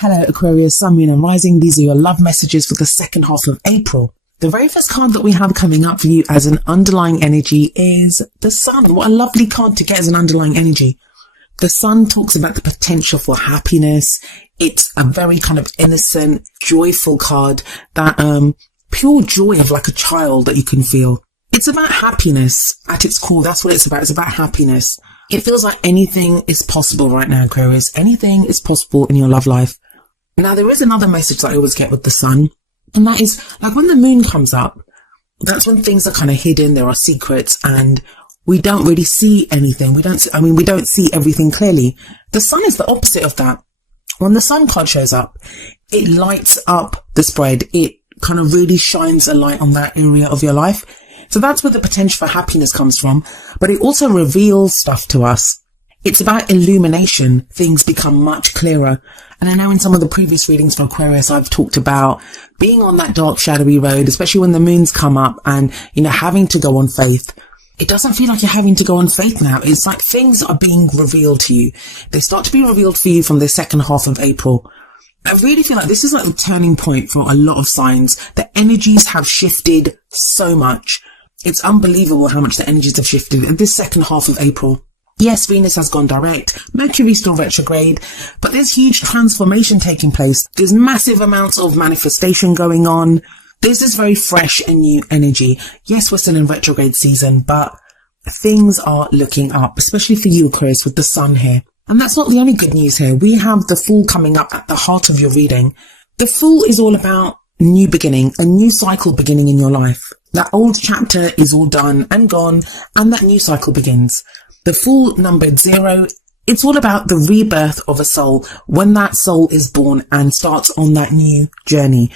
Hello Aquarius, Sun, Moon and Rising. These are your love messages for the second half of April. The very first card that we have coming up for you as an underlying energy is the Sun. What a lovely card to get as an underlying energy. The Sun talks about the potential for happiness. It's a very kind of innocent, joyful card, that pure joy of like a child that you can feel. It's about happiness at its core. That's what it's about. It's about happiness. It feels like anything is possible right now, Aquarius. Anything is possible in your love life. Now, there is another message that I always get with the Sun, and that is like when the moon comes up, that's when things are kind of hidden. There are secrets and we don't really see anything. We don't see everything clearly. The Sun is the opposite of that. When the Sun card shows up, it lights up the spread. It kind of really shines a light on that area of your life. So that's where the potential for happiness comes from. But it also reveals stuff to us. It's about illumination. Things become much clearer. And I know in some of the previous readings for Aquarius, I've talked about being on that dark, shadowy road, especially when the moons come up and, having to go on faith. It doesn't feel like you're having to go on faith now. It's like things are being revealed to you. They start to be revealed for you from the second half of April. I really feel like this is like a turning point for a lot of signs. The energies have shifted so much. It's unbelievable how much the energies have shifted in this second half of April. Yes, Venus has gone direct, Mercury's still retrograde, but there's huge transformation taking place. There's massive amounts of manifestation going on. There's this very fresh and new energy. Yes, we're still in retrograde season, but things are looking up, especially for you, Aquarius, with the Sun here. And that's not the only good news here. We have the Fool coming up at the heart of your reading. The Fool is all about new beginning, a new cycle beginning in your life. That old chapter is all done and gone, and that new cycle begins. The Fool numbered 0. It's all about the rebirth of a soul when that soul is born and starts on that new journey.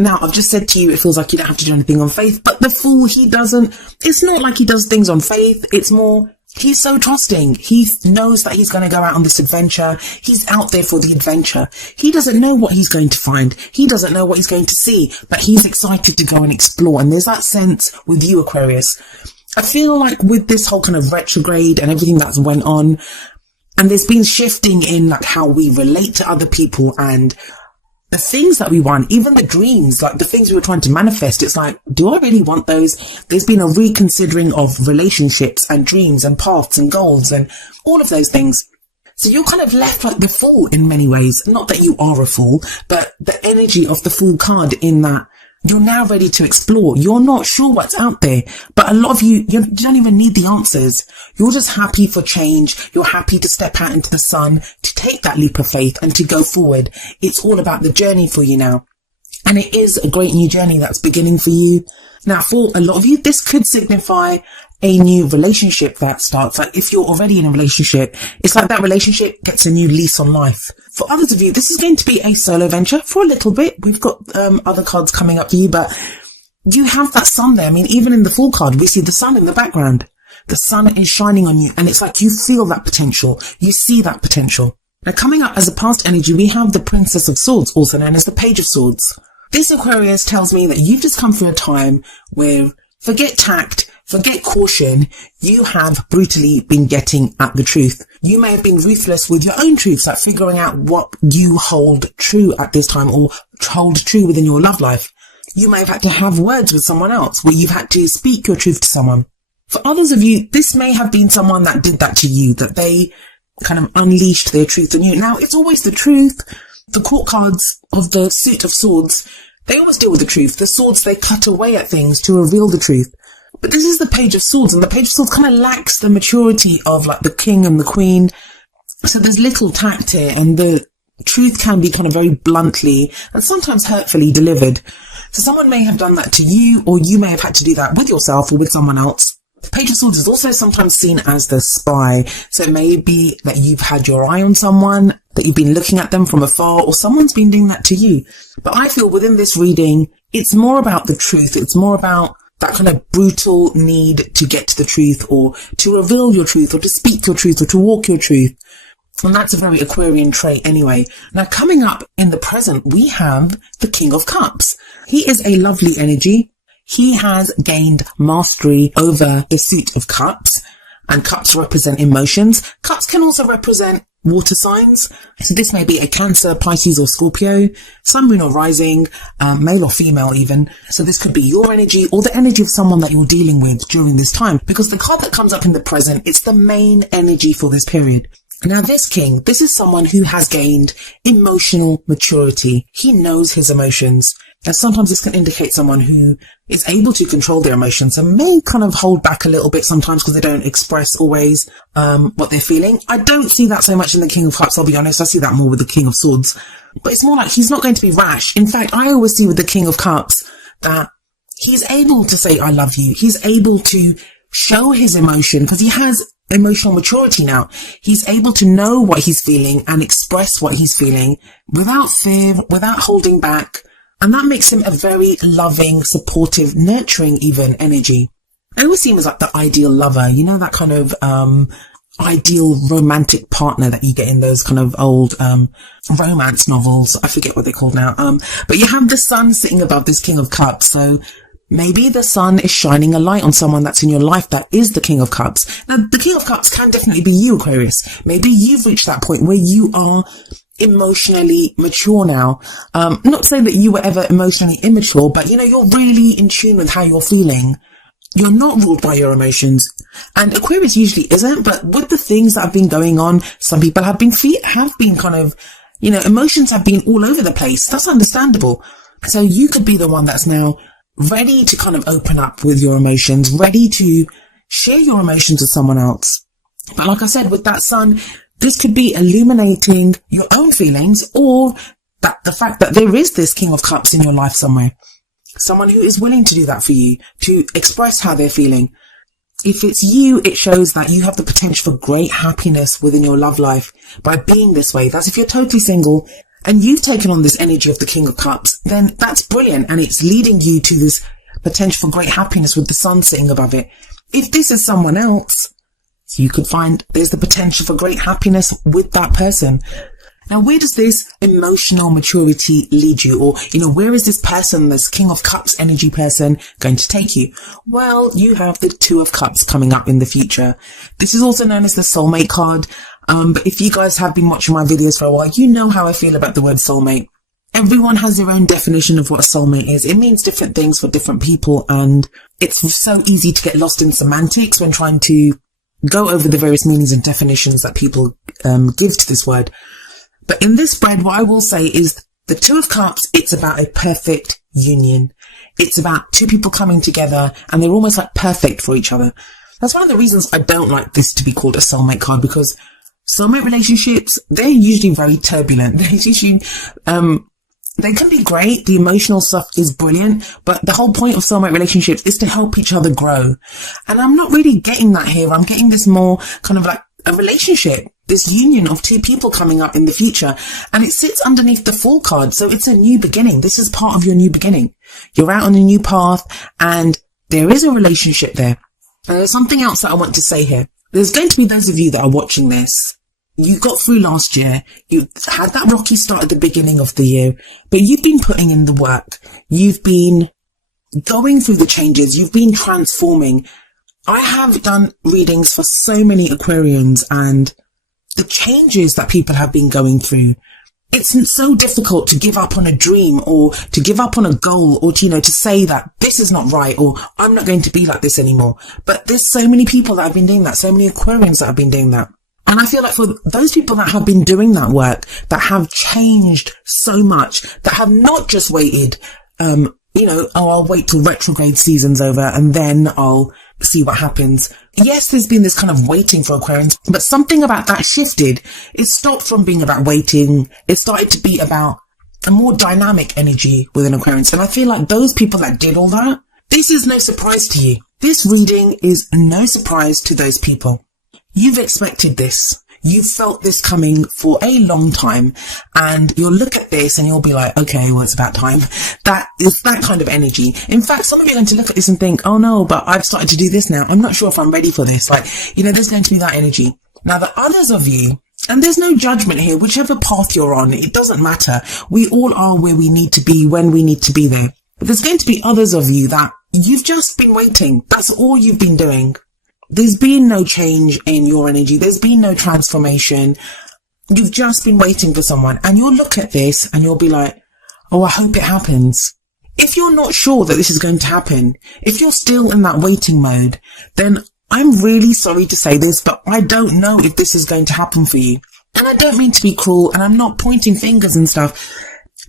Now, I've just said to you, it feels like you don't have to do anything on faith, but the Fool, it's not like he does things on faith. It's more, he's so trusting. He knows that he's going to go out on this adventure. He's out there for the adventure. He doesn't know what he's going to find. He doesn't know what he's going to see, but he's excited to go and explore. And there's that sense with you, Aquarius. I feel like with this whole kind of retrograde and everything that's went on, and there's been shifting in like how we relate to other people and the things that we want, even the dreams, like the things we were trying to manifest. It's like, do I really want those? There's been a reconsidering of relationships and dreams and paths and goals and all of those things. So you're kind of left like the Fool in many ways. Not that you are a fool, but the energy of the Fool card in that you're now ready to explore. You're not sure what's out there, but a lot of you don't even need the answers. You're just happy for change. You're happy to step out into the sun, to take that leap of faith and to go forward. It's all about the journey for you now. And it is a great new journey that's beginning for you. Now, for a lot of you, this could signify a new relationship that starts. Like if you're already in a relationship, it's like that relationship gets a new lease on life. For others of you, this is going to be a solo venture for a little bit. We've got other cards coming up for you, but you have that Sun there. I mean, even in the Fool card, we see the Sun in the background. The Sun is shining on you, and it's like you feel that potential. You see that potential. Now, coming up as a past energy, we have the Princess of Swords, also known as the Page of Swords. This, Aquarius, tells me that you've just come through a time where forget tact, forget caution, you have brutally been getting at the truth. You may have been ruthless with your own truths, like figuring out what you hold true at this time or hold true within your love life. You may have had to have words with someone else where you've had to speak your truth to someone. For others of you, this may have been someone that did that to you, that they kind of unleashed their truth on you. Now, it's always the truth. The court cards of the Suit of Swords, they always deal with the truth. The swords, they cut away at things to reveal the truth. But this is the Page of Swords, and the Page of Swords kind of lacks the maturity of like the king and the queen. So there's little tact here, and the truth can be kind of very bluntly and sometimes hurtfully delivered. So someone may have done that to you, or you may have had to do that with yourself or with someone else. The Page of Swords is also sometimes seen as the spy. So it may be that you've had your eye on someone, that you've been looking at them from afar, or someone's been doing that to you. But I feel within this reading, it's more about the truth. It's more about that kind of brutal need to get to the truth, or to reveal your truth, or to speak your truth, or to walk your truth. And that's a very Aquarian trait anyway. Now, coming up in the present, we have the King of Cups. He is a lovely energy. He has gained mastery over the Suit of Cups, and cups represent emotions. Cups can also represent water signs. So this may be a Cancer, Pisces or Scorpio, Sun, Moon or Rising, male or female even. So this could be your energy or the energy of someone that you're dealing with during this time, because the card that comes up in the present, it's the main energy for this period. Now this king, this is someone who has gained emotional maturity. He knows his emotions. And sometimes this can indicate someone who is able to control their emotions and may kind of hold back a little bit sometimes because they don't express always what they're feeling. I don't see that so much in the King of Cups, I'll be honest. I see that more with the King of Swords. But it's more like he's not going to be rash. In fact, I always see with the King of Cups that he's able to say, I love you. He's able to show his emotion because he has emotional maturity now. He's able to know what he's feeling and express what he's feeling without fear, without holding back. And that makes him a very loving, supportive, nurturing even energy. I always see him as like the ideal lover, you know, that kind of ideal romantic partner that you get in those kind of old romance novels. I forget what they're called now. But you have the sun sitting above this King of Cups. So maybe the sun is shining a light on someone that's in your life that is the King of Cups. Now, the King of Cups can definitely be you, Aquarius. Maybe you've reached that point where you are emotionally mature now. Not to say that you were ever emotionally immature, but you know, you're really in tune with how you're feeling. You're not ruled by your emotions. And Aquarius usually isn't, but with the things that have been going on, some people have been kind of, you know, emotions have been all over the place. That's understandable. So you could be the one that's now ready to kind of open up with your emotions, ready to share your emotions with someone else. But like I said, with that sun, this could be illuminating your own feelings, or that the fact that there is this King of Cups in your life somewhere. Someone who is willing to do that for you, to express how they're feeling. If it's you, it shows that you have the potential for great happiness within your love life by being this way. That's if you're totally single and you've taken on this energy of the King of Cups, then that's brilliant. And it's leading you to this potential for great happiness with the sun sitting above it. If this is someone else, you could find there's the potential for great happiness with that person. Now, where does this emotional maturity lead you? Or, you know, where is this person, this King of Cups energy person, going to take you? Well, you have the Two of Cups coming up in the future. This is also known as the soulmate card. But if you guys have been watching my videos for a while, you know how I feel about the word soulmate. Everyone has their own definition of what a soulmate is. It means different things for different people, and it's so easy to get lost in semantics when trying to go over the various meanings and definitions that people give to this word. But in this spread, what I will say is the Two of Cups, it's about a perfect union. It's about two people coming together and they're almost like perfect for each other. That's one of the reasons I don't like this to be called a soulmate card, because soulmate relationships, they're usually very turbulent. They're usually, they can be great. The emotional stuff is brilliant, but the whole point of soulmate relationships is to help each other grow. And I'm not really getting that here. I'm getting this more kind of like a relationship, this union of two people coming up in the future. And it sits underneath the Fool card. So it's a new beginning. This is part of your new beginning. You're out on a new path and there is a relationship there. And there's something else that I want to say here. There's going to be those of you that are watching this. You got through last year. You had that rocky start at the beginning of the year, but you've been putting in the work. You've been going through the changes. You've been transforming. I have done readings for so many Aquarians, and the changes that people have been going through, it's so difficult to give up on a dream or to give up on a goal or to, you know, to say that this is not right or I'm not going to be like this anymore. But there's so many people that have been doing that, so many Aquarians that have been doing that. And I feel like for those people that have been doing that work, that have changed so much, that have not just waited, you know, oh, I'll wait till retrograde season's over and then I'll see what happens. Yes, there's been this kind of waiting for Aquarians, but something about that shifted. It stopped from being about waiting. It started to be about a more dynamic energy within Aquarians. And I feel like those people that did all that, this is no surprise to you. This reading is no surprise to those people. You've expected this. You've felt this coming for a long time, and you'll look at this and you'll be like, okay, well, it's about time. That is that kind of energy. In fact, some of you are going to look at this and think, oh no, but I've started to do this now. I'm not sure if I'm ready for this. Like, you know, there's going to be that energy. Now, the others of you, and there's no judgment here, whichever path you're on, it doesn't matter. We all are where we need to be when we need to be there. But there's going to be others of you that you've just been waiting. That's all you've been doing. There's been no change in your energy. There's been no transformation. You've just been waiting for someone, and you'll look at this and you'll be like, oh, I hope it happens. If you're not sure that this is going to happen, if you're still in that waiting mode, then I'm really sorry to say this, but I don't know if this is going to happen for you. And I don't mean to be cruel, and I'm not pointing fingers and stuff.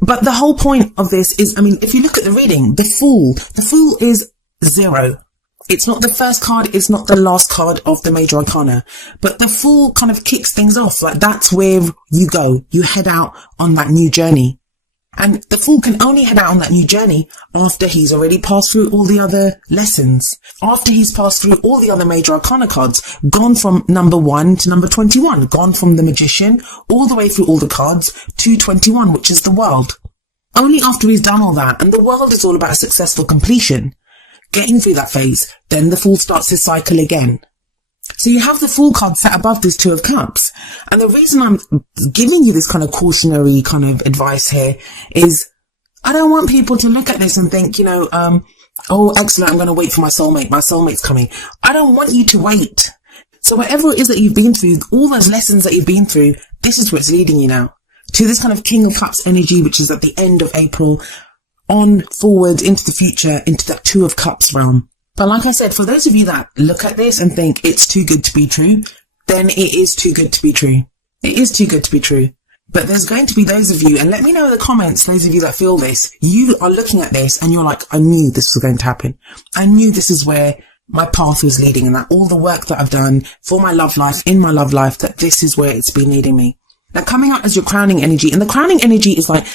But the whole point of this is, I mean, if you look at the reading, the Fool is 0. It's not the first card, it's not the last card of the Major Arcana. But the Fool kind of kicks things off. Like, that's where you go. You head out on that new journey. And the Fool can only head out on that new journey after he's already passed through all the other lessons. After he's passed through all the other Major Arcana cards, gone from number 1 to number 21, gone from the Magician all the way through all the cards to 21, which is the World. Only after he's done all that, and the World is all about successful completion, getting through that phase, then the Fool starts his cycle again. So you have the Fool card set above this Two of Cups. And the reason I'm giving you this kind of cautionary kind of advice here is I don't want people to look at this and think, oh, excellent, I'm going to wait for my soulmate. My soulmate's coming. I don't want you to wait. So whatever it is that you've been through, all those lessons that you've been through, this is what's leading you now to this kind of King of Cups energy, which is at the end of April, on forward into the future, into that Two of Cups realm. But like I said, for those of you that look at this and think it's too good to be true, then it is too good to be true. It is too good to be true. But there's going to be those of you, and let me know in the comments, those of you that feel this, you are looking at this and you're like, I knew this was going to happen. I knew this is where my path was leading, and that all the work that I've done for my love life, in my love life, that this is where it's been leading me. Now, coming up as your crowning energy, and the crowning energy is like,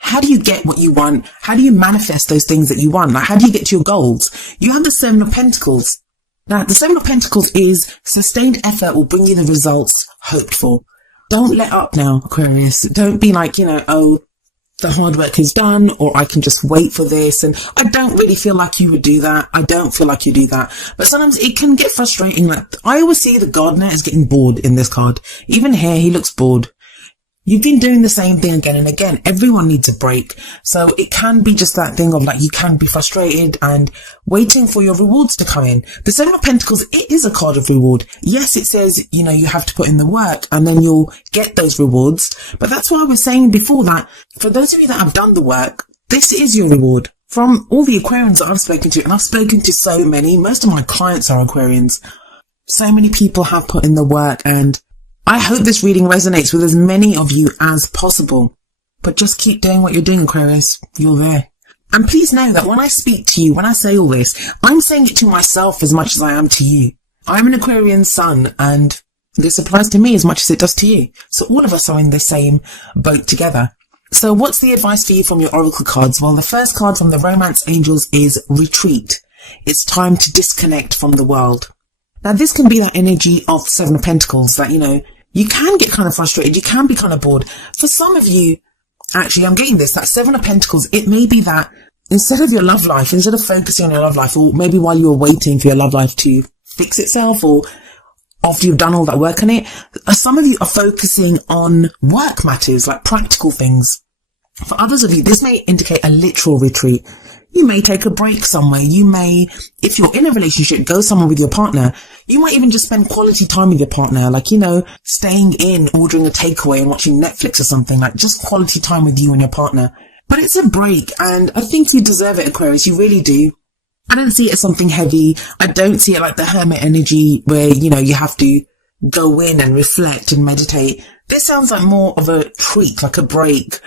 how do you get what you want? How do you manifest those things that you want? Like, how do you get to your goals? You have the Seven of Pentacles. Now, the Seven of Pentacles is sustained effort will bring you the results hoped for. Don't let up now, Aquarius. Don't be like, oh, the hard work is done, or I can just wait for this. And I don't really feel like you would do that. I don't feel like you do that. But sometimes it can get frustrating. Like, I always see the gardener as getting bored in this card. Even here, he looks bored. You've been doing the same thing again and again. Everyone needs a break. So it can be just that thing of like, you can be frustrated and waiting for your rewards to come in. The Seven of Pentacles, it is a card of reward. Yes, it says, you have to put in the work and then you'll get those rewards. But that's why I was saying before that, for those of you that have done the work, this is your reward. From all the Aquarians that I've spoken to, and I've spoken to so many, most of my clients are Aquarians. So many people have put in the work, and I hope this reading resonates with as many of you as possible. But just keep doing what you're doing, Aquarius. You're there. And please know that when I speak to you, when I say all this, I'm saying it to myself as much as I am to you. I'm an Aquarian sun, and this applies to me as much as it does to you. So all of us are in the same boat together. So what's the advice for you from your oracle cards? Well, the first card from the Romance Angels is retreat. It's time to disconnect from the world. Now, this can be that energy of the Seven of Pentacles that, you can get kind of frustrated. You can be kind of bored. For some of you, actually, I'm getting this, that Seven of Pentacles, it may be that instead of your love life, instead of focusing on your love life, or maybe while you're waiting for your love life to fix itself, or after you've done all that work on it, some of you are focusing on work matters, like practical things. For others of you, this may indicate a literal retreat. You may take a break somewhere. You may, if you're in a relationship, go somewhere with your partner. You might even just spend quality time with your partner, like, staying in, ordering a takeaway and watching Netflix or something, like just quality time with you and your partner. But it's a break, and I think you deserve it, Aquarius. You really do. I don't see it as something heavy. I don't see it like the hermit energy where, you have to go in and reflect and meditate. This sounds like more of a treat, like a break.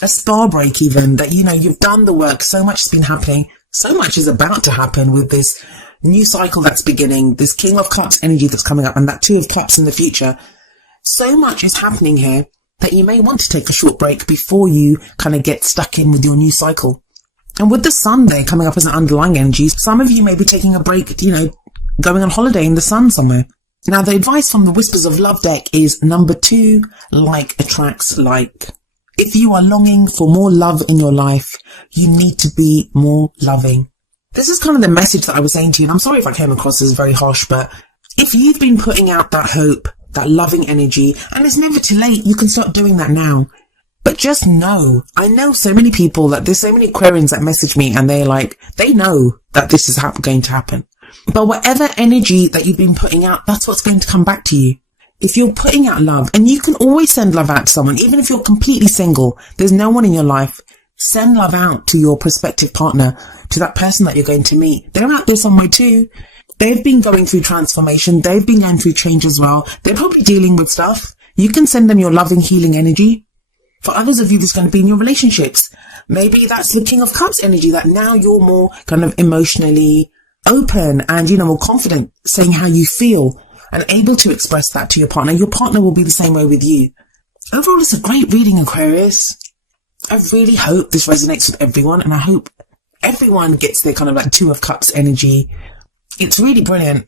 A spa break even, that, you've done the work, so much has been happening, so much is about to happen with this new cycle that's beginning, this King of Cups energy that's coming up, and that Two of Cups in the future. So much is happening here that you may want to take a short break before you kind of get stuck in with your new cycle. And with the sun there coming up as an underlying energy, some of you may be taking a break, going on holiday in the sun somewhere. Now, the advice from the Whispers of Love deck is number 2, like attracts like. If you are longing for more love in your life, you need to be more loving. This is kind of the message that I was saying to you, and I'm sorry if I came across as very harsh, but if you've been putting out that hope, that loving energy, and it's never too late, you can start doing that now. But just know, I know so many people that there's so many Aquarians that message me and they're like, they know that this is going to happen. But whatever energy that you've been putting out, that's what's going to come back to you. if you're putting out love, and you can always send love out to someone, even if you're completely single, there's no one in your life, send love out to your prospective partner, to that person that you're going to meet. They're out there somewhere too. They've been going through transformation. They've been going through change as well. They're probably dealing with stuff. You can send them your loving, healing energy. For others of you, this is going to be in your relationships. Maybe that's the King of Cups energy, that now you're more kind of emotionally open and, more confident, saying how you feel and able to express that to your partner. Your partner will be the same way with you. Overall, it's a great reading, Aquarius. I really hope this resonates with everyone, and I hope everyone gets their kind of like Two of Cups energy. It's really brilliant.